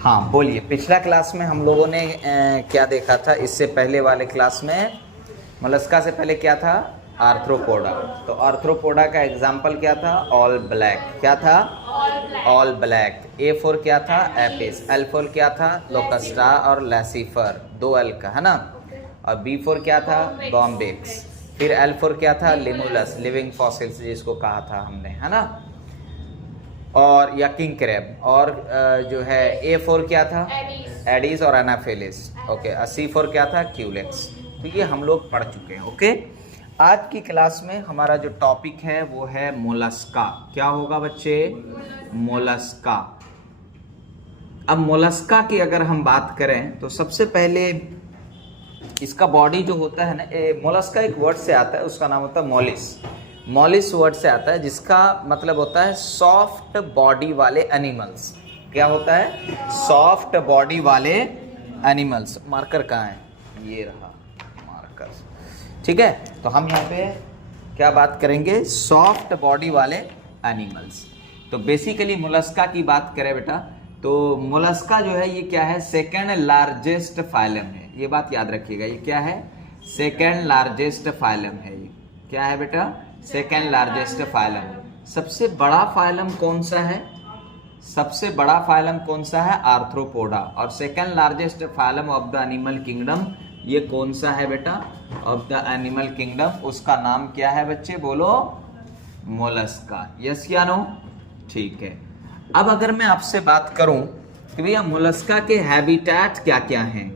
हाँ बोलिए, पिछला क्लास में हम लोगों ने क्या देखा था? इससे पहले वाले क्लास में मोलस्का से पहले क्या था? आर्थ्रोपोडा। तो आर्थ्रोपोडा का एग्जाम्पल क्या था? All black. क्या था? All black. A4 क्या था? एपिस। L4 क्या था? लोकस्टा और लैसीफर, 2 L का है ना। और B4 क्या था? बॉम्बिक्स। फिर L4 क्या था? लिमुलस, लिविंग फॉसिल्स जिसको कहा था हमने, है ना। और या किंग क्रैब। और जो है A4 क्या था? एडीज और एनाफेलिस। ओके। C4 क्या था? क्यूलेक्स। तो ये हम लोग पढ़ चुके हैं। ओके। आज की क्लास में हमारा जो टॉपिक है वो है मोलस्का। क्या होगा बच्चे? मोलस्का। अब मोलस्का की अगर हम बात करें तो सबसे पहले इसका बॉडी जो होता है ना, मोलस्का एक वर्ड से आता है, उसका नाम होता है मोलिस। मोलिस वर्ड से आता है जिसका मतलब होता है सॉफ्ट बॉडी वाले एनिमल्स। क्या होता है? सॉफ्ट बॉडी वाले एनिमल्स। मार्कर कहाँ है? ये रहा मार्कर। ठीक है, तो हम यहाँ पे क्या बात करेंगे? सॉफ्ट बॉडी वाले एनिमल्स। तो बेसिकली मोलस्का की बात करें बेटा, तो मोलस्का जो है ये क्या है? सेकेंड लार्जेस्ट फाइलम है। ये बात याद रखिएगा, ये क्या है? सेकेंड लार्जेस्ट फाइलम है। ये क्या है बेटा? Second largest phylum. सबसे बड़ा फाइलम कौन सा है? सबसे बड़ा फाइलम कौन सा है? आर्थ्रोपोडा। और second largest phylum of the animal kingdom ये कौन सा है बेटा? ऑफ द एनिमल किंगडम, उसका नाम क्या है बच्चे? बोलो। मोलस्का। यस या नो? ठीक है। अब अगर मैं आपसे बात करूं कि भैया मोलस्का के हैबिटेट क्या क्या हैं,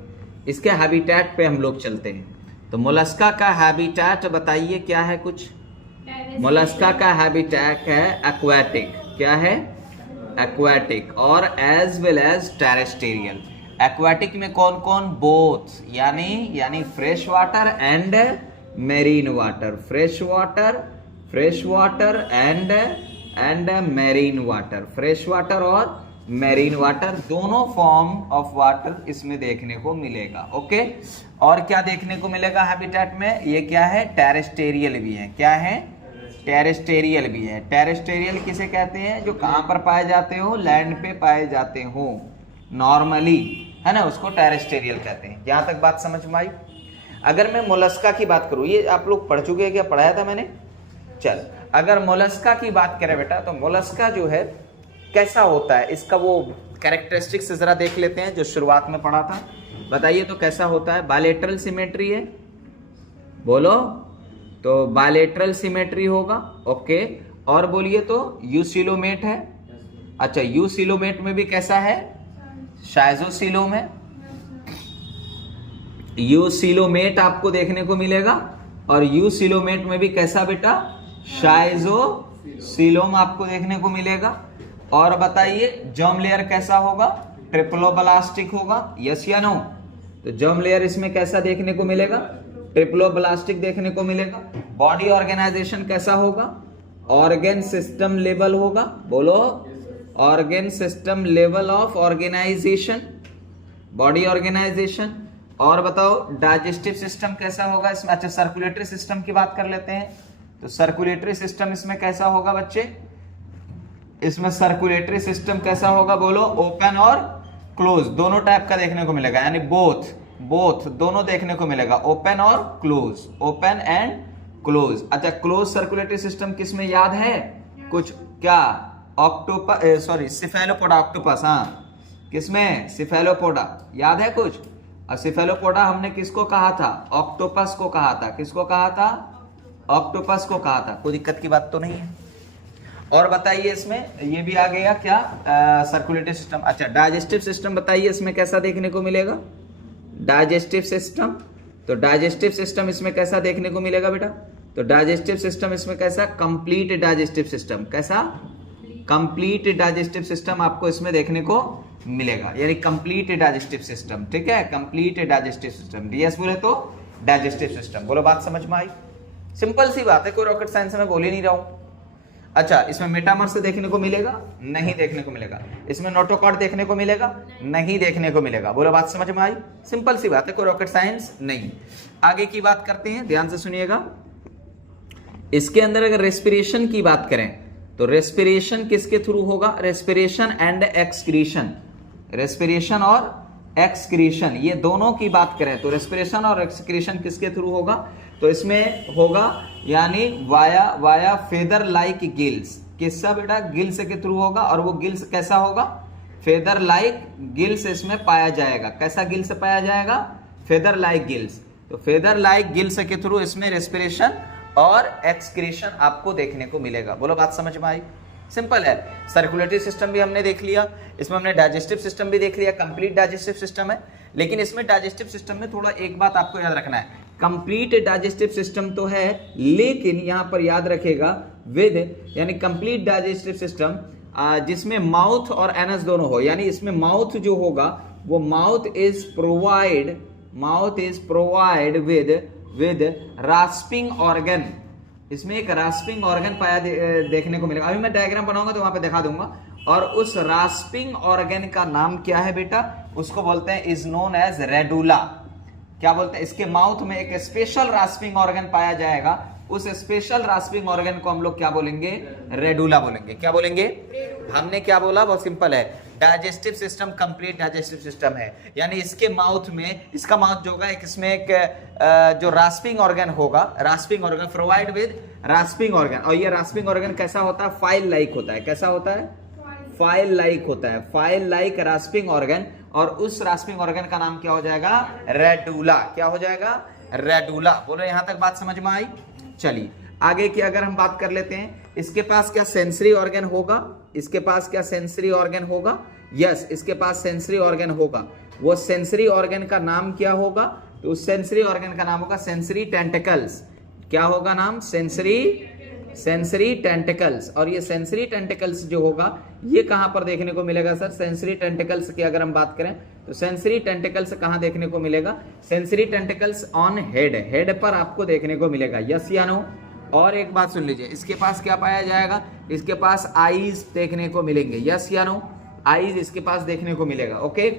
इसके हैबिटेट पे हम लोग चलते हैं। तो मोलस्का का हैबिटेट बताइए क्या है कुछ? मोलस्का का हैबिटेट है एक्वाटिक। क्या है? एक्वाटिक और as well as terrestrial. Aquatic में कौन कौन? बोथ, यानी fresh water and marine water. Fresh water and marine water. Fresh water और मेरीन वाटर, दोनों फॉर्म ऑफ वाटर इसमें देखने को मिलेगा। ओके। और क्या देखने को मिलेगा हैबिटेट में? ये क्या है? टेरेस्टेरियल भी है। क्या है? टेरेस्टेरियल भी है। टेरेस्टेरियल किसे कहते हैं? जो कहां पर पाए जाते हो? लैंड पे पाए जाते हो नॉर्मली, है ना, उसको टेरेस्टेरियल कहते हैं। यहां तक बात समझ में आई? अगर मैं मोलस्का की बात करूं, ये आप लोग पढ़ चुके हैं क्या? पढ़ाया था मैंने। चल, अगर मोलस्का की बात करें बेटा, तो मोलस्का जो है कैसा होता है, इसका वो कैरेक्टरिस्टिक्स जरा देख लेते हैं जो शुरुआत में पढ़ा था। बताइए तो कैसा होता है? बायलेटरल सिमेट्री है, बोलो। तो बायलेटरल सिमेट्री होगा। ओके। और बोलिए तो यूसिलोमेट है। अच्छा, यूसिलोमेट में भी कैसा है? शाइजोसिलोम है। यूसिलोमेट आपको देखने को मिलेगा। और यूसिलोमेट में भी कैसा बेटा? शाइजोसिलोम आपको देखने को मिलेगा। और बताइए जर्म लेयर कैसा होगा? ट्रिप्लोब्लास्टिक होगा। यस या नो? तो जर्म लेयर इसमें कैसा देखने को मिलेगा? ट्रिप्लोब्लास्टिक देखने को मिलेगा। बॉडी ऑर्गेनाइजेशन कैसा होगा? ऑर्गेन सिस्टम लेवल होगा। बोलो। Organ system level of organisation, body organisation. और बताओ डाइजेस्टिव सिस्टम कैसा होगा इसमें? अच्छा, सर्कुलेटरी सिस्टम की बात कर लेते हैं। तो सर्कुलेटरी सिस्टम इसमें कैसा होगा बच्चे? इसमें सर्कुलेटरी सिस्टम कैसा होगा? बोलो। ओपन और क्लोज दोनों टाइप का देखने को मिलेगा, यानी बोथ दोनों देखने को मिलेगा। ओपन और क्लोज, ओपन एंड क्लोज। अच्छा, क्लोज सर्कुलेटरी सिस्टम किसमें याद है कुछ? क्या? Octopus, sorry, Cephalopoda octopus. हाँ, किसमें? सिफेलोपोडा। याद है कुछ? और सिफेलोपोडा हमने किसको कहा था? ऑक्टोपस को कहा था। किसको कहा था? ऑक्टोपस को कहा था। कोई दिक्कत की बात तो नहीं है? और बताइए इसमें ये भी आ गया क्या? Circulatory system. अच्छा, डाइजेस्टिव सिस्टम बताइए इसमें कैसा देखने को मिलेगा? Digestive system. तो डाइजेस्टिव सिस्टम इसमें कैसा देखने को मिलेगा बेटा? तो डाइजेस्टिव सिस्टम इसमें कैसा? Complete digestive system. कैसा? कंप्लीट डाइजेस्टिव सिस्टम आपको इसमें देखने को मिलेगा, यानी कंप्लीट डाइजेस्टिव सिस्टम। ठीक है, कंप्लीट डाइजेस्टिव सिस्टम। डीएस बोले तो डाइजेस्टिव सिस्टम। बोलो, बात समझ में आई? सिंपल सी बात है, कोई रॉकेट साइंस में बोल ही नहीं रहा हूं। अच्छा, इसमें मेटामर्स देखने को मिलेगा? नहीं देखने को मिलेगा। इसमें नोटोकॉर्ड देखने को मिलेगा? नहीं देखने को मिलेगा। बोलो, बात समझ में आई? सिंपल सी बात है, कोई रॉकेट साइंस नहीं। आगे की बात करते हैं, ध्यान से सुनिएगा। इसके अंदर अगर रेस्पिरेशन की बात करें तो रेस्पिरेशन किसके थ्रू होगा? Respiration and excretion. रेस्पिरेशन और एक्सक्रीशन, ये दोनों की बात करें तो रेस्पिरेशन और एक्सक्रीशन किसके थ्रू होगा, तो इसमें होगा यानी वाया फेदर लाइक गिल्स। किसका बेटा, गिल्स के थ्रू होगा। और वो गिल्स कैसा होगा, फेदर लाइक गिल्स इसमें पाया जाएगा। कैसा गिल्स पाया जाएगा, फेदर लाइक गिल्स। तो फेदर लाइक गिल्स के थ्रू इसमें रेस्पिरेशन और एक्सक्रीशन आपको देखने को मिलेगा। बोलो बात समझ में आई, सिंपल है। सर्कुलेटरी सिस्टम भी हमने देख लिया, इसमें हमने डाइजेस्टिव सिस्टम भी देख लिया, कंप्लीट डाइजेस्टिव सिस्टम है। लेकिन इसमें डाइजेस्टिव सिस्टम में थोड़ा एक बात आपको याद रखना है, कंप्लीट डाइजेस्टिव सिस्टम तो है, लेकिन यहां पर याद रखेगा विद, यानी कंप्लीट डाइजेस्टिव सिस्टम जिसमें माउथ और एनस दोनों हो, यानी इसमें माउथ जो होगा वो mouth is provide with rasping organ. इसमें एक रास्पिंग ऑर्गन पाया देखने को मिलेगा। अभी मैं डायग्राम बनाऊंगा तो वहां पे दिखा दूंगा। और उस रास्पिंग ऑर्गन का नाम क्या है बेटा, उसको बोलते हैं, इज नोन एज रेडुला। क्या बोलते हैं, इसके माउथ में एक स्पेशल रास्पिंग ऑर्गन पाया जाएगा, उस स्पेशल रास्पिंग ऑर्गन को हम लोग क्या बोलेंगे, रेडुला बोलेंगे। क्या बोलेंगे, हमने क्या बोला, बहुत सिंपल है, digestive system complete digestive system है, यानी इसके माउथ में, इसका माउथ जो होगा एक, इसमें एक जो रास्पिंग ऑर्गन होगा, rasping organ provide with rasping organ. और ये रास्पिंग ऑर्गन कैसा होता है, फाइल लाइक होता है। कैसा होता है, फाइल लाइक होता है, फाइल लाइक रास्पिंग ऑर्गन। और उस रास्पिंग ऑर्गन का नाम क्या हो जाएगा, रेडुला। क्या हो जाएगा, रेडुला। बोलो यहां तक बात समझ में आई। चलिए आगे की अगर हम बात कर लेते हैं, इसके पास क्या सेंसरी ऑर्गन होगा, इसके पास क्या सेंसरी ऑर्गन होगा, यस इसके पास सेंसरी ऑर्गन होगा। वो सेंसरी ऑर्गन का नाम क्या होगा, तो उस सेंसरी ऑर्गन का नाम होगा सेंसरी टेंटिकल्स। क्या होगा नाम, सेंसरी टेंटिकल्स। और ये सेंसरी टेंटिकल्स जो होगा ये कहां पर देखने को मिलेगा सर, सेंसरी टेंटिकल्स की अगर हम बात करें तो सेंसरी टेंटिकल्स कहां देखने को मिलेगा, सेंसरी टेंटिकल्स ऑन हेड पर आपको देखने को मिलेगा। यस या नो। और एक बात सुन लीजिए, इसके पास क्या पाया जाएगा, इसके पास आईज देखने को मिलेंगे। यस या नो, आईज इसके पास देखने को मिलेगा। ओके,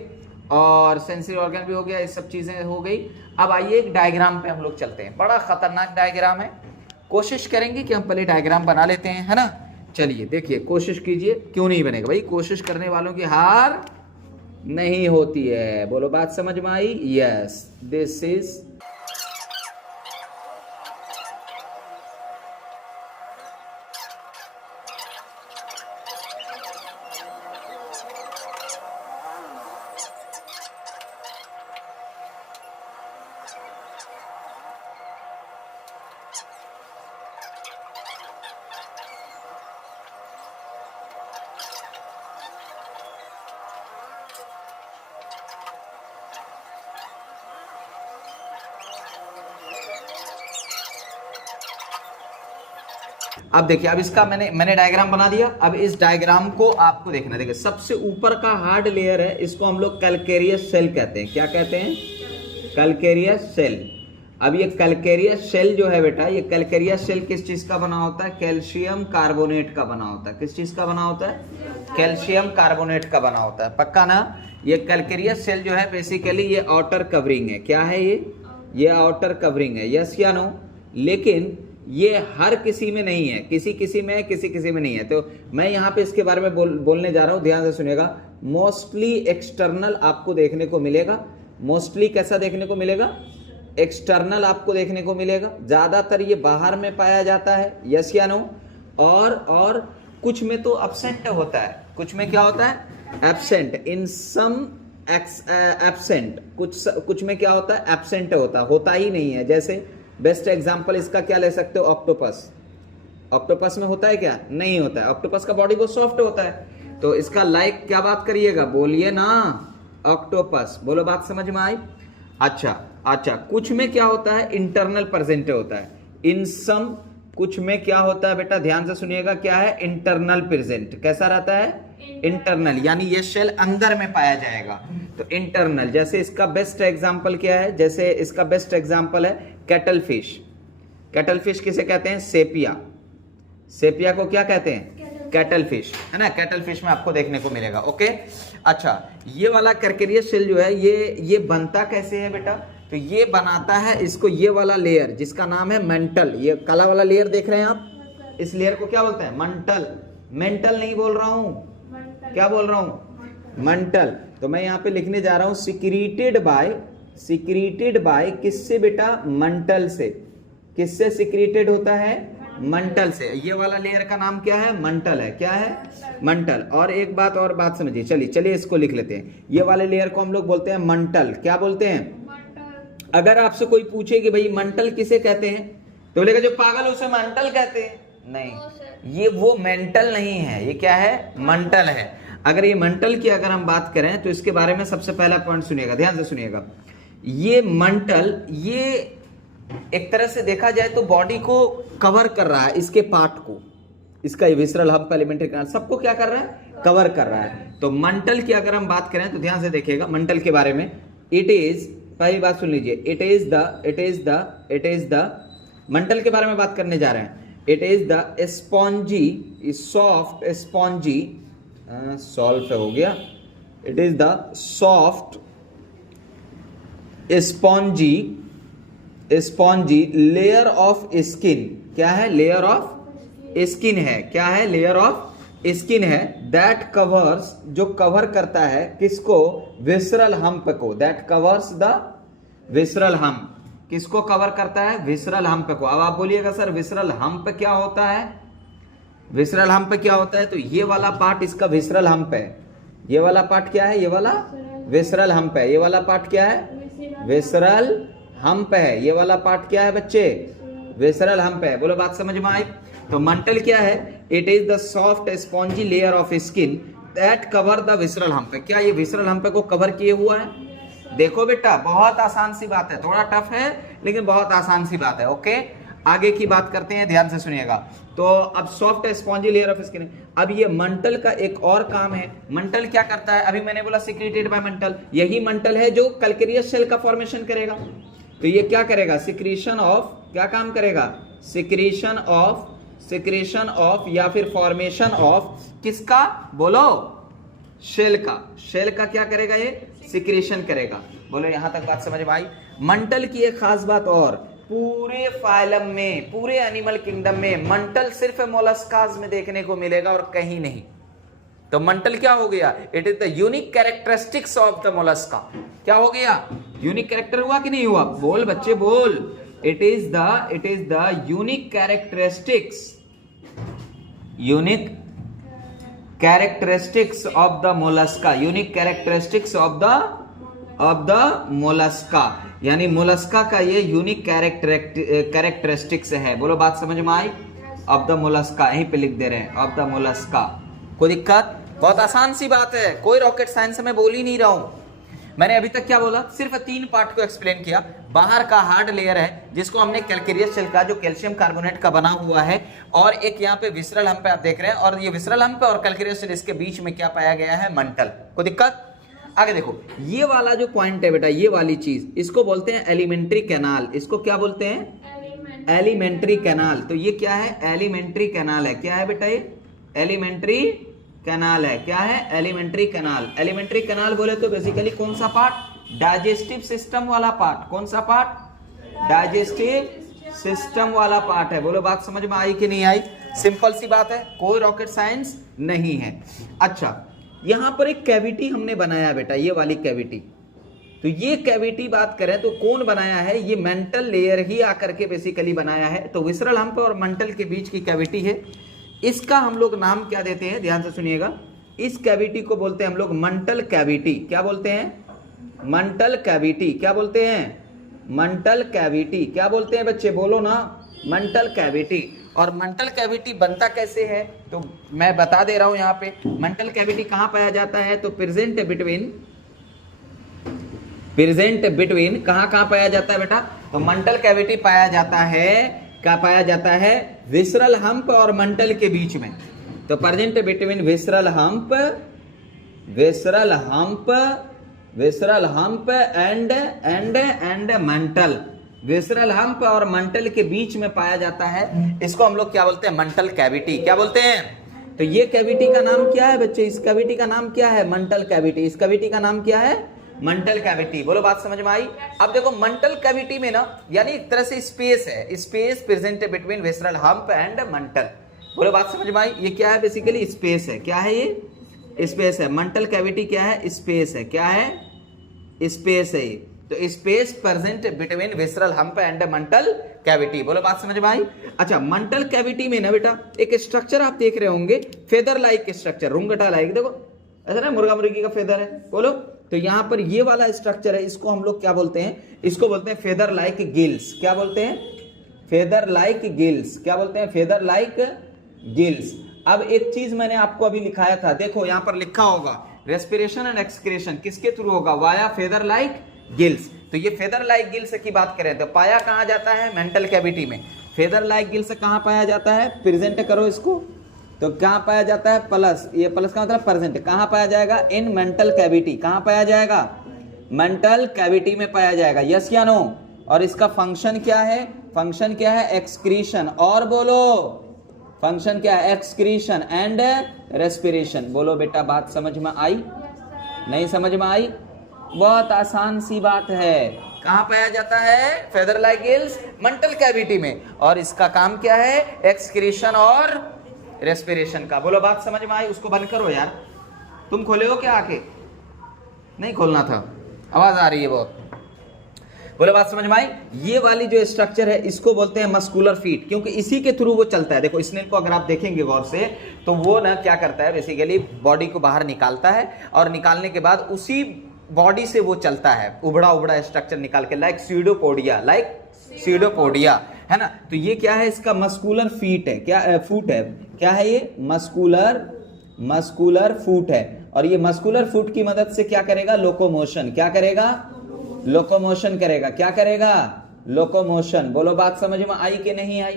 और सेंसरी ऑर्गन भी हो गया, ये सब चीजें हो गई। अब आइए एक डायग्राम पे हम लोग चलते हैं, बड़ा खतरनाक डायग्राम है। कोशिश करेंगे कि हम पहले डायग्राम बना लेते हैं, है ना। चलिए देखिए, कोशिश कीजिए, क्यों नहीं बनेगा भाई, कोशिश करने वालों की हार नहीं होती है। बोलो बात समझ में आई। यस, दिस इज अब देखिए, अब इसका मैंने डायग्राम बना दिया। अब इस डायग्राम को आपको देखना। देखिए सबसे ऊपर का हार्ड लेयर है, इसको हम लोग कैलकेरियस सेल कहते हैं। क्या कहते हैं, कैलकेरियस सेल। अब ये कैलकेरियस सेल जो है बेटा, ये कैलकेरियस सेल किस चीज का बना होता है, कैल्शियम कार्बोनेट का बना होता है। किस चीज का बना होता है, कैल्शियम कार्बोनेट का बना होता है। पक्का ना। ये कैलकेरियस सेल जो है बेसिकली ये आउटर कवरिंग है। क्या है ये आउटर कवरिंग है। यस या नो। लेकिन ये हर किसी में नहीं है, किसी में है, किसी में नहीं है। तो मैं यहाँ पे इसके बारे में बोलने जा रहा हूँ, ध्यान से सुनिएगा। मोस्टली एक्सटर्नल आपको देखने को मिलेगा। मोस्टली कैसा देखने को मिलेगा, एक्सटर्नल आपको देखने को मिलेगा। ज्यादातर ये बाहर में पाया जाता है। यस या नो। और कुछ में तो एब्सेंट होता है। कुछ में क्या होता है, एब्सेंट। इन सम एब्सेंट, कुछ में क्या होता है, एब्सेंट होता ही नहीं है। जैसे बेस्ट एग्जांपल इसका क्या ले सकते हो, ऑक्टोपस। ऑक्टोपस में होता है क्या, नहीं होता है। ऑक्टोपस का बॉडी बहुत सॉफ्ट होता है। तो इसका लाइक क्या बात करिएगा, बोलिए ना, ऑक्टोपस। बोलो बात समझ में आई। अच्छा, कुछ में क्या होता है, इंटरनल प्रेजेंट होता है। इन सम, कुछ में क्या होता है बेटा, ध्यान से सुनिएगा, क्या है, इंटरनल प्रेजेंट। कैसा रहता है, इंटरनल, यानी ये सेल अंदर में पाया जाएगा। तो इंटरनल, जैसे इसका बेस्ट एग्जांपल क्या है, जैसे इसका बेस्ट एग्जांपल है कैटल फिश। कैटल फिश किसे कहते हैं, सेपिया। सेपिया को क्या कहते हैं, कैटल फिश, है ना। कैटल फिश में आपको देखने को मिलेगा। ओके, अच्छा, ये वाला कैलकेरियस सेल जो है ये बनता कैसे है बेटा, तो ये बनाता है इसको, ये वाला लेयर जिसका नाम है मेंटल। ये काला वाला लेयर देख रहे हैं आप, इस लेयर को क्या बोलते हैं, मंटल। मेंटल नहीं बोल रहा हूं, क्या बोल रहा हूं, मंटल। तो मैं यहाँ पे लिखने जा रहा हूं सिक्रीटेड बाय किससे बेटा, मंटल से। किससे सिक्रीटेड होता है, मंटल से। ये वाला लेयर का नाम क्या है, मंटल है। क्या है, मंटल। और एक बात और बात समझिए, चलिए इसको लिख लेते हैं। ये वाले लेयर को हम लोग बोलते हैं मंटल। क्या बोलते हैं, अगर आपसे कोई पूछे कि भाई मंटल किसे कहते हैं, तो बोलेगा जो पागल उसे मंटल कहते हैं। नहीं, ये वो मेंटल नहीं है, ये क्या है, मंटल है। अगर ये मंटल की अगर हम बात करें तो इसके बारे में सबसे पहला पॉइंट सुनिएगा, ध्यान से सुनिएगा। ये मंटल, ये एक तरह से देखा जाए तो बॉडी को कवर कर रहा है, इसके पार्ट को, इसका ये विसरल हम्प, एलिमेंट्री कैनाल, सबको क्या कर रहा है, कवर कर रहा है। तो मंटल की अगर हम बात करें तो ध्यान से देखिएगा मंटल के बारे में। इट इज, पहली बात सुन लीजिए, इट इज द मंटल के बारे में बात करने जा रहे हैं। It is the spongy, soft spongy, solve हो गया। It is the soft spongy layer of skin. क्या है, लेयर ऑफ स्किन है। क्या है, लेयर ऑफ स्किन है। दैट कवर्स, जो कवर करता है किसको, विसरल हम्प को। That covers the visceral hump, किसको कवर करता है, विसरल हम्प को। अब आप बोलिएगा सर विसरल हम्प क्या होता है, विसरल हम्प क्या होता है, तो ये वाला पार्ट इसका विसरल हम्प है। ये वाला पार्ट क्या है, ये वाला विसरल हम्प है। ये वाला पार्ट क्या है, विसरल हम्प है। ये वाला पार्ट क्या है बच्चे, विसरल हम्प है। बोलो बात समझ में आई। तो मंटल क्या है, it is the soft spongy layer of skin that cover the visceral hump. क्या ये विसरल हम्प को कवर किए हुआ है। देखो बेटा, बहुत आसान सी बात है, थोड़ा टफ है लेकिन बहुत आसान सी बात है। ओके, आगे की बात करते हैं, ध्यान से सुनिएगा। तो अब soft spongy layer of skin, अब ये मंटल का एक और काम है। मंटल क्या करता है, अभी मैंने बोला सिक्रीटेड बाय मंटल, यही मंटल है जो कैल्केरियस शेल का फॉर्मेशन करेगा। तो ये क्या करेगा, सिक्रीशन ऑफ, क्या काम करेगा, सिक्रीशन ऑफ या फिर फॉर्मेशन ऑफ किसका, बोलो, शेल का। शेल का क्या करेगा, ये सिक्रीशन करेगा। बोलो यहां तक बात समझ में आई। मंटल की एक खास बात और, पूरे फाइलम में, पूरे एनिमल किंगडम में मंटल सिर्फ मोलस्कास में देखने को मिलेगा और कहीं नहीं। तो मंटल क्या हो गया, it is the unique characteristics of the Mollusca. क्या हो गया, यूनिक कैरेक्टर हुआ कि नहीं हुआ, बोल बच्चे बोल। It is the unique characteristics of the Mollusca. Unique characteristics of the Mollusca, यानी मोलस्का का ये यूनिक कैरेक्टरिस्टिक्स है। बोलो बात समझ में आई। ऑफ द मोलस्का, यहीं पे लिख दे रहे हैं, ऑफ द मोलस्का। कोई दिक्कत, बहुत आसान सी बात है, कोई रॉकेट साइंस में बोल ही नहीं रहा हूं। मैंने अभी तक क्या बोला, सिर्फ 3 पार्ट को एक्सप्लेन किया। बाहर का हार्ड लेयर है जिसको हमने कैल्केरियस शेल का, जो कैल्शियम कार्बोनेट का बना हुआ है, और एक यहाँ पे विसरल हम्प आप देख रहे हैं, और ये विसरल हम्प और कैल्केरियस शेल, इसके बीच में क्या पाया गया है, मंटल। कोई दिक्कत। आगे देखो, ये वाला जो पॉइंट है बेटा, ये वाली चीज, इसको बोलते हैं एलिमेंट्री कैनाल। इसको क्या बोलते हैं, एलिमेंट्री कैनाल। तो ये क्या है, एलिमेंट्री कैनाल है। क्या है बेटा, ये एलिमेंट्री कैनाल है। क्या है, एलिमेंट्री कैनाल। एलिमेंट्री कैनाल बोले तो बेसिकली कौन सा पार्ट, डाइजेस्टिव सिस्टम वाला पार्ट। कौन सा पार्ट, डाइजेस्टिव सिस्टम वाला पार्ट है। बोलो बात समझ में आई कि नहीं आई। सिंपल सी बात है, कोई रॉकेट साइंस नहीं है। अच्छा, यहां पर एक कैविटी हमने बनाया बेटा, ये वाली कैविटी। तो ये कैविटी बात करें तो कौन बनाया है, ये मेंटल लेयर ही आकर के बेसिकली बनाया है। तो विसरल हम्प और मंटल के बीच की कैविटी है। इसका हम लोग नाम क्या देते हैं, ध्यान से सुनिएगा। इस कैविटी को बोलते हैं हम लोग मंटल कैविटी। क्या बोलते हैं, मंटल कैविटी। क्या बोलते हैं, मंटल कैविटी। क्या बोलते हैं बच्चे, बोलो ना, मंटल कैविटी। और मंटल कैविटी बनता कैसे है, तो मैं बता दे रहा हूं यहाँ पे। मंटल कैविटी कहां पाया जाता है, तो प्रेजेंट बिटवीन कहां पाया जाता है बेटा, तो मंटल कैविटी पाया जाता है, क्या पाया जाता है, विसरल हम्प और मंटल के बीच में। तो present between visceral hump and Mantel. Visceral hump और मंटल के बीच में पाया जाता है। इसको हम लोग क्या बोलते हैं, मंटल कैविटी। क्या बोलते हैं, तो ये कैविटी का नाम क्या है बच्चे, इस कैविटी का नाम क्या है, मंटल कैविटी। इस कैविटी का नाम क्या है, मंटल कैविटी। बोलो बात समझ में आई। अब देखो मंटल कैविटी में ना, यानी एक तरह से स्पेस है, space present between visceral hump and Mantel. बोलो बात समझ में आई। ये क्या है, बेसिकली स्पेस है। क्या है ये, स्पेस है। मंटल कैविटी क्या है? स्पेस है। क्या है? स्पेस है। तो space present between visceral hump and Mantel cavity. बोलो बात समझ में आई? अच्छा, मंटल कैविटी में ना बेटा एक स्ट्रक्चर आप देख रहे होंगे, feather like structure, Rungta like, देखो ऐसा ना मुर्गा मुर्गी का फेदर है। बोलो, तो यहां पर ये वाला स्ट्रक्चर है, इसको हम लोग क्या बोलते हैं? इसको बोलते हैं फेदर लाइक गिल्स। क्या बोलते हैं? Feather like gills. क्या बोलते हैं? Feather like gills. अब एक चीज मैंने आपको अभी लिखाया था, देखो यहां पर लिखा होगा रेस्पिरेशन एंड एक्सक्रीशन किसके थ्रू होगा? Via feather like gills. तो ये फेदर लाइक गिल्स की बात करें तो पाया कहां जाता है? मेंटल कैविटी में। फेदर लाइक गिल्स कहां पाया जाता है? प्रेजेंट करो इसको, तो कहां पाया जाता है? प्लस, ये प्लस का मतलब प्रेजेंट। कहां पाया जाएगा? In mantle cavity. कहां पाया जाएगा? मेंटल कैविटी में पाया जाएगा। यस या नो? और इसका फंक्शन क्या है? फंक्शन क्या है? एक्सक्रीशन। और बोलो, फंक्शन क्या है? Excretion and respiration. बोलो बेटा, बात समझ में आई? नहीं समझ में आई? बहुत आसान सी बात है। कहां पाया जाता है? Feather like gills, mantle cavity में। और इसका काम क्या है? एक्सक्रीशन और रेस्पिरेशन का। बोलो बात समझ में आई? उसको बंद करो यार, तुम खोले हो क्या? आके नहीं खोलना था, आवाज आ रही है बहुत। बोलो बात समझ में आई? ये वाली जो स्ट्रक्चर है इसको बोलते हैं मस्कुलर फीट, क्योंकि इसी के थ्रू वो चलता है। देखो स्नेल को अगर आप देखेंगे गौर से, तो वो ना क्या करता है, बेसिकली बॉडी को बाहर निकालता है, और निकालने के बाद उसी बॉडी से वो चलता है, उबड़ा उबड़ा स्ट्रक्चर निकाल के, लाइक स्यूडोपोडिया, है ना। तो ये क्या है? इसका मस्कुलर फीट है। क्या फुट है? क्या है ये? मस्कुलर फुट है। और ये मस्कुलर फुट की मदद से क्या करेगा? लोकोमोशन। क्या करेगा? लोकोमोशन करेगा। क्या करेगा? लोकोमोशन। बोलो बात समझ में आई कि नहीं आई?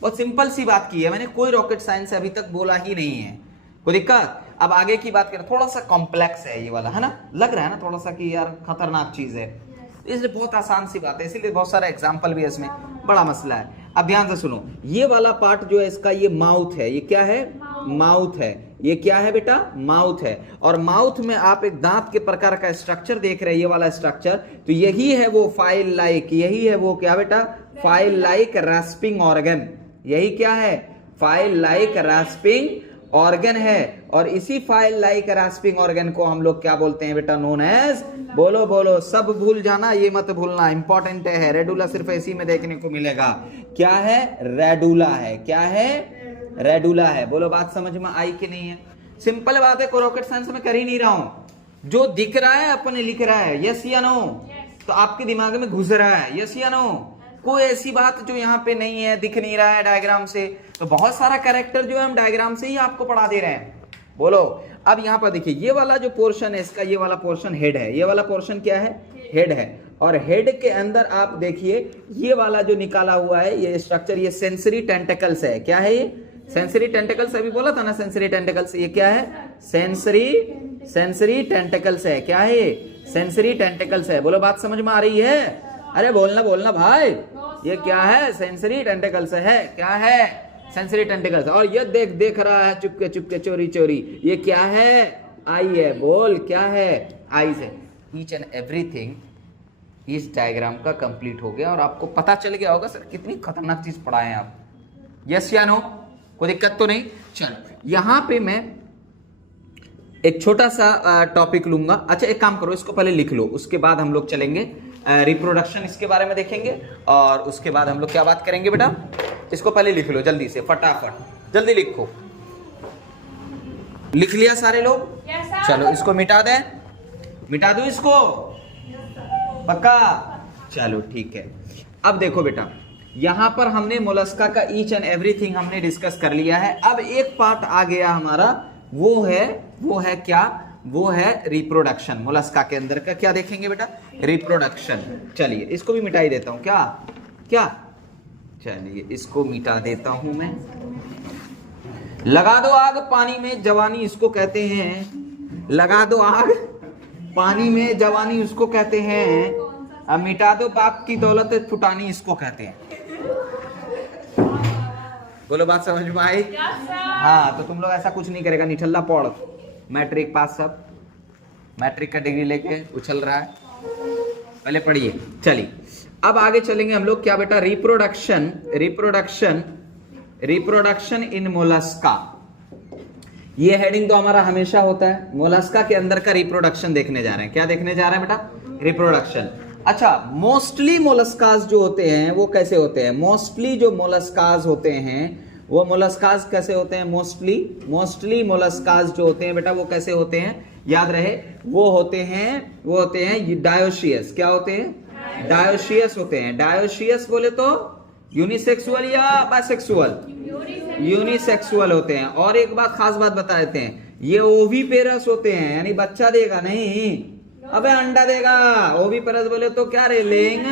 बहुत सिंपल सी बात की है मैंने, कोई रॉकेट साइंस अभी तक बोला ही नहीं है, कोई दिक्कत? अब आगे की बात करें, थोड़ा सा कॉम्प्लेक्स है ये वाला, है ना, लग रहा है ना थोड़ा सा कि यार खतरनाक चीज है, इसलिए बहुत आसान सी बात है, इसीलिए बहुत सारा एग्जाम्पल भी है इसमें, बड़ा मसला है। अब ध्यान से सुनो, ये वाला पार्ट जो है इसका, ये माउथ है। ये क्या है? माउथ है। ये क्या है बेटा? माउथ है। और माउथ में आप एक दांत के प्रकार का स्ट्रक्चर देख रहे हैं, ये वाला स्ट्रक्चर, तो यही है वो फाइल लाइक, यही है वो क्या बेटा? File like rasping organ. यही क्या है? फाइल लाइक रास्पिंग ऑर्गन है। और इसी फाइल लाइक रास्पिंग ऑर्गन को हम लोग क्या बोलते हैं बेटा? नोन एज, बोलो बोलो, सब भूल जाना, ये मत भूलना, इंपॉर्टेंट है। रेडुला सिर्फ इसी में देखने को मिलेगा। क्या है? रेडुला है। क्या है? रेडुला है। बोलो बात समझ में आई कि नहीं है? सिंपल बात है, कोई रॉकेट साइंस में कर ही नहीं रहा हूं, जो दिख रहा है अपने लिख रहा है, यस या नो, तो आपके दिमाग में घुस रहा है, यस या नो। कोई ऐसी बात जो यहाँ पे नहीं है, दिख नहीं रहा है डायग्राम से, तो बहुत सारा कैरेक्टर जो है हम डायग्राम से ही आपको पढ़ा दे रहे हैं। बोलो, अब यहाँ पर देखिए, ये वाला जो पोर्शन है इसका, ये वाला पोर्शन हेड है। ये वाला पोर्शन क्या है? हेड है। और हेड के अंदर आप देखिए, ये वाला जो निकाला हुआ है ये स्ट्रक्चर, ये सेंसरी टेंटिकल्स है। क्या है ये? Sensory tentacles. अभी बोला था ना सेंसरी टेंटिकल्स। ये क्या है? सेंसरी टेंटिकल्स है। क्या है ये? सेंसरी टेंटिकल्स है। बोलो बात समझ में आ रही है? अरे बोलना भाई, ये क्या है? सेंसरी टेंटिकल्स है। क्या है? Sensory tentacles. और ये देख रहा है चुपके चुपके, चोरी चोरी, ये क्या है? आई है। बोल, क्या है? आई है। ईच एंड एवरीथिंग इस डायग्राम का कंप्लीट हो गया और आपको पता चल गया होगा सर कितनी खतरनाक चीज पढ़ाए हैं आप। यस या नो? कोई दिक्कत तो नहीं? चलो, यहां पे मैं एक छोटा सा टॉपिक लूंगा। अच्छा, एक काम करो, इसको पहले लिख लो, उसके बाद हम लोग चलेंगे रिप्रोडक्शन, इसके बारे में देखेंगे, और उसके बाद हम लोग क्या बात करेंगे बेटा? इसको पहले लिख लो जल्दी से, फटाफट जल्दी लिखो। लिख लिया सारे लोग? चलो इसको मिटा दें, मिटा दो इसको, पक्का? चलो ठीक है। अब देखो बेटा, यहां पर हमने मोलस्का का ईच एंड एवरीथिंग हमने डिस्कस कर लिया है। अब एक पार्ट आ गया हमारा, वो है क्या? वो है रिप्रोडक्शन। मोलस्का के अंदर का क्या देखेंगे बेटा? रिप्रोडक्शन। चलिए इसको भी मिटा ही देता हूं। क्या? चलिए इसको मिटा देता हूं मैं। लगा दो आग पानी में जवानी इसको कहते हैं, लगा दो आग पानी में जवानी उसको कहते हैं, अब मिटा दो बाप की दौलत फुटानी इसको कहते हैं। बोलो बात समझ में आई? हाँ, तो तुम लोग ऐसा कुछ नहीं करेगा, निठल्ला पढ़, मैट्रिक पास, सब मैट्रिक का डिग्री लेके उछल रहा है, पहले पढ़िए। चलिए अब आगे चलेंगे हम लोग। क्या बेटा? Reproduction in Mollusca. ये हेडिंग तो हमारा हमेशा होता है। मोलस्का के अंदर का रिप्रोडक्शन देखने जा रहे हैं। क्या देखने जा रहे हैं बेटा? रिप्रोडक्शन। अच्छा, मोस्टली मोलस्कास जो होते हैं वो कैसे होते हैं? मोस्टली जो मोलस्कास होते हैं वो मोलस्कास कैसे होते हैं? मोस्टली मोलस्कास जो होते हैं बेटा वो कैसे होते हैं? याद रहे, वो होते हैं डायोशियस। क्या होते हैं? डायोशियस होते हैं। डायोशियस बोले तो यूनिसेक्सुअल या बाइसेक्सुअल? यूनिसेक्सुअल होते हैं। और एक बात, खास बात बता देते हैं, ये ओविपेरस होते हैं, यानी बच्चा देगा नहीं, अबे अंडा देगा। ओविपेरस बोले तो क्या रे? Laying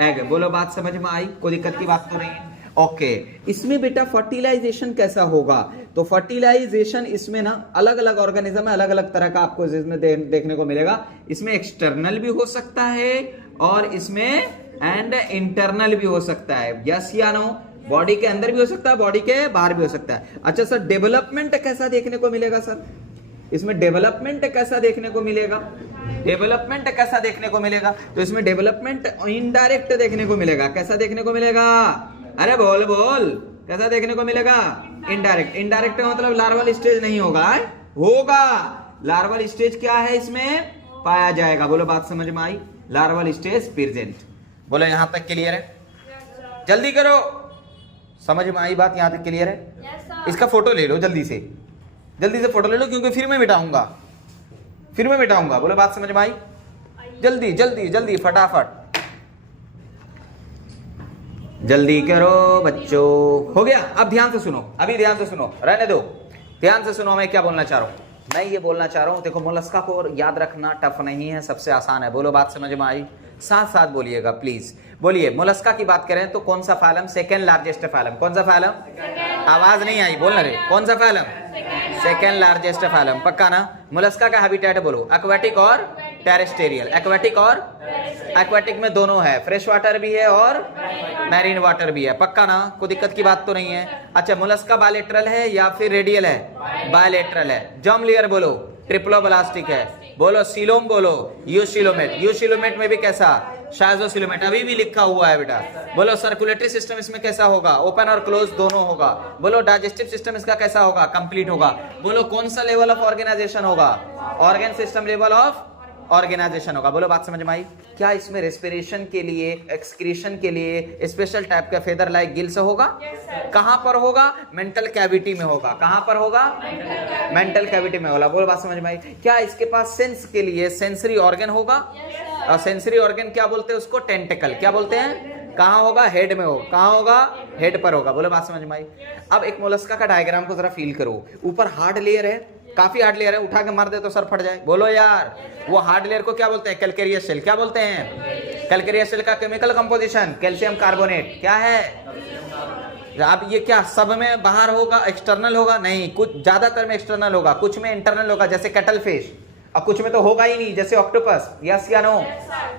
egg. बोलो, बात समझ में आई? कोई दिक्कत की बात तो नहीं है? ओके। इसमें बेटा फर्टिलाइजेशन कैसा होगा? तो फर्टिलाइजेशन इसमें ना अलग अलग ऑर्गेनिज्म में अलग अलग तरह का आपको इसमें देखने को मिलेगा। इसमें एक्सटर्नल भी हो सकता है और इसमें एंड इंटरनल भी हो सकता है। यस या नो? बॉडी के अंदर भी हो सकता है, बॉडी के बाहर भी हो सकता है। अच्छा सर, डेवलपमेंट कैसा देखने को मिलेगा? सर इसमें डेवलपमेंट कैसा देखने को मिलेगा? डेवलपमेंट कैसा देखने को मिलेगा? तो इसमें डेवलपमेंट इनडायरेक्ट देखने को मिलेगा। कैसा देखने को मिलेगा? अरे बोल कैसा देखने को मिलेगा? इनडायरेक्ट का मतलब लार्वल स्टेज नहीं होगा। लार्वल स्टेज क्या है इसमें पाया जाएगा? बोलो, बात समझ में आई? Larval stage present. बोलो, यहां तक क्लियर है? जल्दी करो, समझ में आई बात? यहां तक क्लियर है? इसका फोटो ले लो जल्दी से फोटो ले लो, क्योंकि फिर मैं मिटाऊंगा। बोलो, बात समझ में आई? जल्दी फटाफट जल्दी करो बच्चों। हो गया? अब ध्यान से सुनो, रहने दो, ध्यान से सुनो। मैं क्या बोलना चाह रहा हूं? मैं ये बोलना चाह रहा हूं, देखो, मोलस्का को याद रखना टफ नहीं है, सबसे आसान है। बोलो, बात समझ में आई? साथ साथ बोलिएगा प्लीज। बोलिए, मोलस्का की बात करें तो कौन सा फाइलम? Second largest phylum. कौन सा फाइलम? आवाज नहीं आई, बोलना रे। कौन सा फाइलम? Second largest phylum. पक्का ना? मोलस्का का हैबिटेट बोलो, एक्वेटिक और टेरेस्टेरियल। एक्वेटिक में दोनों है, फ्रेश वाटर भी है और मैरीन वाटर भी है। पक्का ना? कोई दिक्कत की बात तो नहीं है? अच्छा, मोलस्का बायलेटरल है या फिर रेडियल है? बायलेटरल है। जर्म लेयर बोलो, ट्रिप्लोब्लास्टिक है। बोलो, सीलोम बोलो, यूसिलोमेट में भी कैसा? शाइज़ोसिलोमेट। अभी भी लिखा हुआ है बेटा। बोलो, सर्कुलेटरी सिस्टम इसमें कैसा होगा? ओपन और क्लोज दोनों होगा। बोलो, डाइजेस्टिव सिस्टम इसका कैसा होगा? कंप्लीट होगा। बोलो, कौन सा लेवल ऑफ ऑर्गेनाइजेशन होगा? Organ system level of organisation होगा। बोलो, बात समझ में आई? क्या इसमें रेस्पिरेशन के लिए, एक्सक्रीशन के लिए स्पेशल टाइप का फेदर लाइक गिल्स होगा? कहां पर होगा? मेंटल कैविटी में होगा। कहां पर होगा? मेंटल कैविटी में होगा। बोलो, बात समझ में आई? क्या इसके पास सेंस के लिए सेंसरी ऑर्गन होगा? और सेंसरी ऑर्गन क्या बोलते हैं उसको? टेंटिकल। क्या बोलते हैं? कहां होगा? हेड में हो। कहां होगा? हेड पर होगा। बोलो, बात समझ में आई? अब एक मोलस्का का डायग्राम को जरा फील करो। ऊपर हार्ड लेयर है, काफी हार्ड लेयर है, उठा के मार दे तो सर फट जाए। बोलो यार, वो हार्ड लेयर को क्या बोलते हैं? Calcareous cell. क्या बोलते हैं? कैल्केरियस सेल का केमिकल कंपोजिशन कैल्शियम कार्बोनेट। क्या है? अब ये क्या सब में बाहर होगा, एक्सटर्नल होगा? नहीं, कुछ ज्यादातर में एक्सटर्नल होगा, कुछ में इंटरनल होगा, जैसे कैटल फिश, और कुछ में तो होगा ही नहीं, जैसे ऑक्टोपस। यस या नो?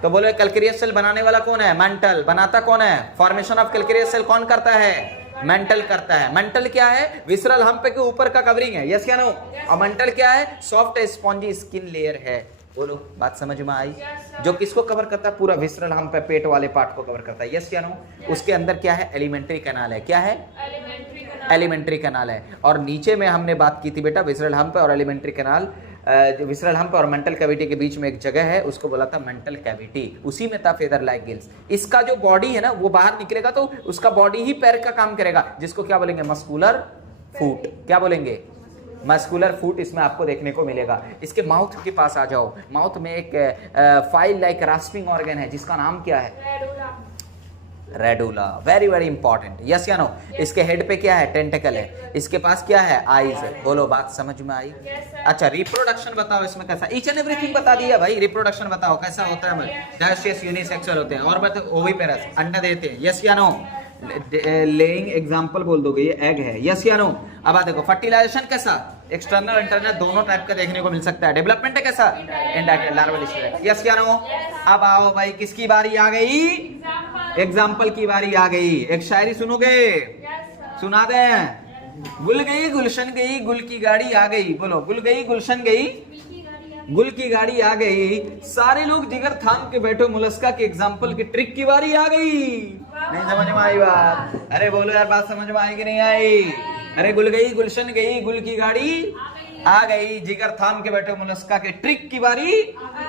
तो बोलो, कैल्केरियस सेल बनाने वाला कौन है? मेंटल। बनाता कौन है? फॉर्मेशन ऑफ कैल्केरियस सेल कौन करता है? मेंटल करता है। मेंटल क्या है? विसरल हम्प के ऊपर का कवरिंग है। यस या नो? और मेंटल क्या है? सॉफ्ट स्पॉन्जी स्किन लेयर है। बोलो, बात समझ में आई? जो किसको कवर करता है? पूरा विसरल हम्प पे, पेट वाले पार्ट को कवर करता है। यस या नो? उसके अंदर क्या है? एलिमेंट्री कैनाल है। क्या है? एलिमेंट्री कैनाल है। और नीचे में हमने बात की थी बेटा, विसरल हम्प और एलिमेंट्री कैनाल, विसरल हम्प और मेंटल कैविटी के बीच में एक जगह है, उसको बोला था मेंटल कैविटी। उसी में था फेदर लाइक गिल्स। इसका जो बॉडी है ना, वो बाहर निकलेगा तो उसका बॉडी ही पैर का काम करेगा, जिसको क्या बोलेंगे? मस्कुलर फूट। क्या बोलेंगे? मस्कुलर फूट इसमें आपको देखने को मिलेगा। इसके माउथ के पास आ जाओ। माउथ में एक फाइल लाइक रास्पिंग ऑर्गन है, जिसका नाम क्या है? Radula. Very very important. Yes या नो? इसके हेड पे क्या है? टेंटिकल है। इसके पास क्या है? आईज है। बोलो, बात समझ में आई? अच्छा, रिप्रोडक्शन बताओ इसमें कैसा? ईच एंड एवरीथिंग बता दिया भाई। रिप्रोडक्शन बताओ कैसा होता है? डायोशियस यूनिसेक्सुअल होते हैं। और बताओ, ओविपेरस, अंडा देते हैं। यस या नो? लेइंग एग्जांपल बोल दोगे, ये एग है। यस या नो? अब देखो, फर्टिलाइजेशन कैसा? एक्सटर्नल इंटरनल दोनों टाइप का देखने को मिल सकता है। डेवलपमेंट कैसा? Indirect larval stage. यस या नो? अब आओ भाई, किसकी बारी आ गई? एग्जाम्पल की बारी आ गई। एक शायरी सुनोगे? सुना दे। गुल गई गुलशन गई, गुल की गाड़ी आ गई। बोलो, गुल गई गुलशन गई, गुल की गाड़ी आ गई। सारे लोग जिगर थाम के बैठो, मोलस्का के एग्जाम्पल की ट्रिक की बारी आ गई। नहीं समझ में आई बात? अरे बोलो यार, बात समझ में आई कि नहीं आई? अरे गुल गई गुलशन गई, गुल की गाड़ी आ गई। जिगर थाम के बैठे मोलस्का के ट्रिक की बारी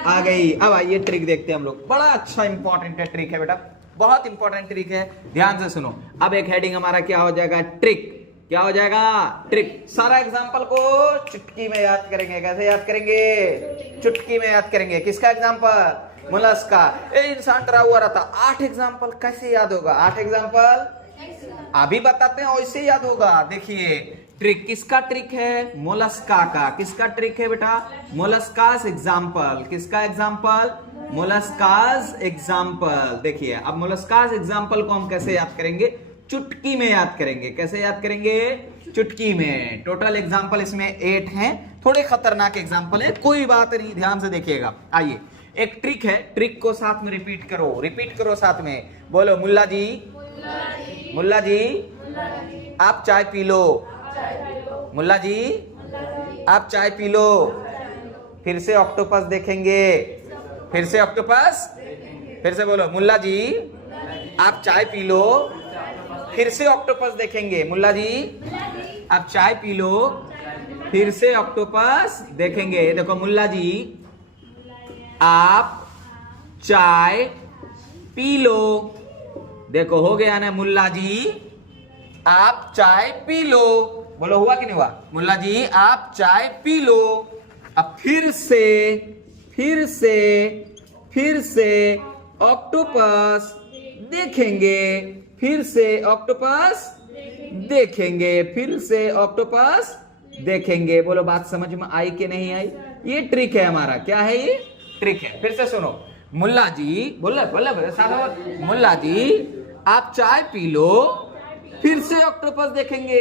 आ गई। अब आइए ट्रिक देखते हैं हम लोग। बड़ा अच्छा इंपॉर्टेंट ट्रिक है बेटा, बहुत इंपॉर्टेंट ट्रिक है, ध्यान से सुनो। अब एक हेडिंग हमारा क्या हो जाएगा, ट्रिक। क्या हो जाएगा, ट्रिक। सारा एग्जाम्पल को चुटकी में याद करेंगे। कैसे याद करेंगे, चुटकी में याद करेंगे। किसका एग्जाम्पल, मोलस्का। इंसान डरा हुआ रहता, 8 एग्जाम्पल कैसे याद होगा, 8 एग्जाम्पल अभी बताते हैं, वैसे याद होगा। देखिए ट्रिक, किसका ट्रिक है, मोलस्का का। किसका ट्रिक है बेटा, मोलस्कास एग्जाम्पल। किसका एग्जाम्पल, मोलस्कास एग्जाम्पल। देखिए अब मोलस्कास एग्जाम्पल को हम कैसे याद करेंगे, चुटकी में याद करेंगे। कैसे याद करेंगे, चुटकी में। टोटल एग्जाम्पल इसमें 8 हैं, थोड़े खतरनाक एग्जाम्पल है, कोई बात नहीं, ध्यान से देखिएगा। आइए एक ट्रिक है, ट्रिक को साथ में रिपीट करो, रिपीट करो साथ में। बोलो, मुल्ला जी, मुल्ला जी आप चाय पी लो। मुल्ला जी आप चाय पी लो। फिर से ऑक्टोपस देखेंगे, फिर से ऑक्टोपस, फिर से बोलो, मुल्ला जी आप चाय पी लो। फिर से ऑक्टोपस देखेंगे, मुल्ला जी आप चाय पी लो। फिर से ऑक्टोपस देखेंगे। देखो, मुल्ला जी आप चाय पी लो। देखो हो गया ना, मुल्ला जी आप चाय पी लो। बोलो हुआ कि नहीं हुआ, मुल्ला जी आप चाय पी लो। अब फिर से ऑक्टोपस देखेंगे, फिर से ऑक्टोपस देखेंगे, फिर से ऑक्टोपस देखेंगे। बोलो बात समझ में आई कि नहीं आई, ये ट्रिक है हमारा। क्या है ये, ट्रिक है। फिर से सुनो, मुल्ला जी, बोला बोला साथ, मुल्ला जी आप चाय पी लो। फिर से ऑक्टोपस देखेंगे।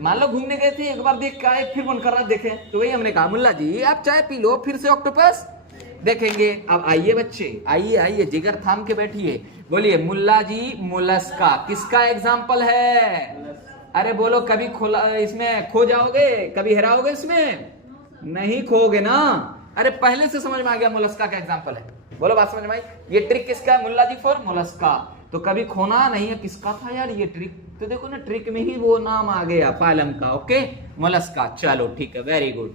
मान लो घूमने गए थे, एक बार देख के आए, फिर मन कर रहा देखे, तो वही हमने कहा, मुल्ला जी आप चाय पी लो, फिर से ऑक्टोपस देखेंगे। अब आइए बच्चे, आइए आइए, जिगर थाम के बैठिए। बोलिए, मुल्ला जी मोलस्का किसका एग्जाम्पल है। अरे बोलो, कभी खोला इसमें खो जाओगे, कभी हेराओगे इसमें, नहीं खोगे ना। अरे पहले से समझ में आ गया, मोलस्का का एग्जाम्पल है। बोलो बात समझ में आई। ये ट्रिक किसका है, मुल्ला जी फॉर मोलस्का। तो कभी खोना नहीं है, किसका था यार ये ट्रिक, तो देखो ना ट्रिक में ही वो नाम आ गया फाइलम का। Okay, Mollusca. चलो ठीक है, वेरी गुड।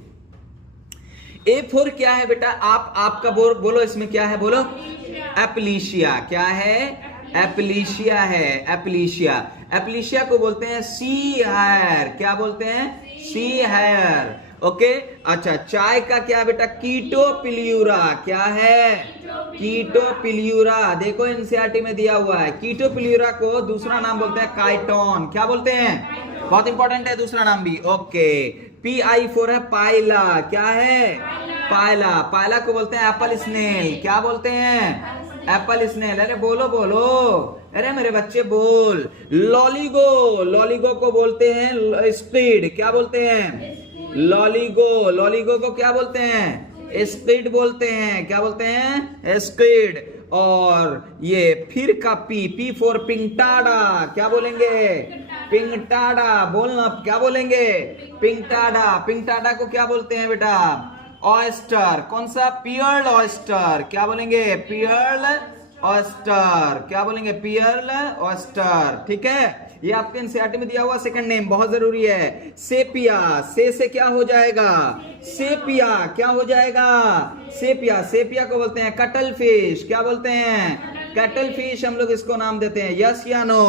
A4 क्या है बेटा, आपका बोलो इसमें क्या है, बोलो एप्लीशिया। क्या है, एप्लीशिया है, एप्लीशिया। एप्लीशिया को बोलते हैं सी हेयर। क्या बोलते हैं, सी हेयर। ओके, अच्छा चाय का क्या बेटा, कीटोपिल्यूरा। क्या है, कीटोपिल्यूरा। देखो एनसीईआरटी में दिया हुआ है। कीटोपिल्यूरा को दूसरा नाम बोलते हैं काइटोन। क्या बोलते हैं, बहुत इंपॉर्टेंट है दूसरा नाम भी। ओके, PI4 है पाइला। क्या है, पाइला। पाइला को बोलते हैं एप्पल स्नेल। क्या बोलते हैं, एप्पल स्नेल। अरे बोलो बोलो, अरे मेरे बच्चे बोल। लॉलीगो, लॉलीगो को बोलते हैं स्क्विड। क्या बोलते हैं, लॉलीगो। लॉलीगो को क्या बोलते हैं, स्क्विड बोलते हैं। क्या बोलते हैं, स्क्विड। और ये फिर का P फॉर पिंटाडा। क्या बोलेंगे, पिंटाडा। बोलना, क्या बोलेंगे, पिंटाडा। पिंटाडा को क्या बोलते हैं बेटा, ऑयस्टर। कौन सा, पियर्ल ऑयस्टर। क्या बोलेंगे, पियर्ल ऑयस्टर। क्या बोलेंगे, पियर्ल ऑयस्टर। ठीक है, ये आपके एनसीईआरटी में दिया हुआ सेकंड नेम, बहुत जरूरी है। सेपिया, से क्या हो जाएगा, सेपिया। क्या हो जाएगा, सेपिया। सेपिया को बोलते हैं कटल फिश। क्या बोलते हैं, कटल फिश हम लोग इसको नाम देते हैं। यस या नो।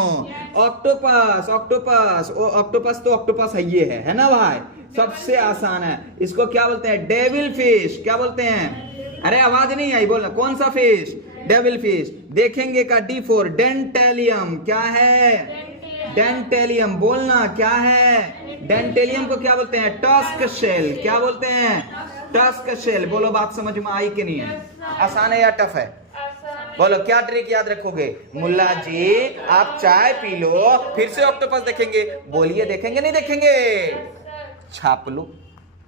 Octopus, octopus. ऑक्टोपस तो ऑक्टोपस है, ये है ना भाई, सबसे आसान है। इसको क्या बोलते हैं, डेविल फिश। क्या बोलते हैं, अरे आवाज नहीं आई, बोलना कौन सा फिश, डेविल फिश। देखेंगे का D4 डेंटेलियम। क्या है, डेंटेलियम। बोलना, क्या है, डेंटेलियम को क्या बोलते हैं, टस्क शेल। क्या बोलते हैं, टस्क शेल। बोलो बात समझ में आई कि नहीं है, आसान है या टफ है, बोलो क्या ट्रिक याद रखोगे, मुल्ला जी आप चाय पी लो, फिर से ऑक्टोपस देखेंगे। बोलिए देखेंगे नहीं देखेंगे, छाप लो।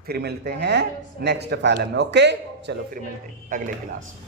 फिर मिलते हैं नेक्स्ट फाइल में। ओके, चलो फिर मिलते हैं अगले क्लास में।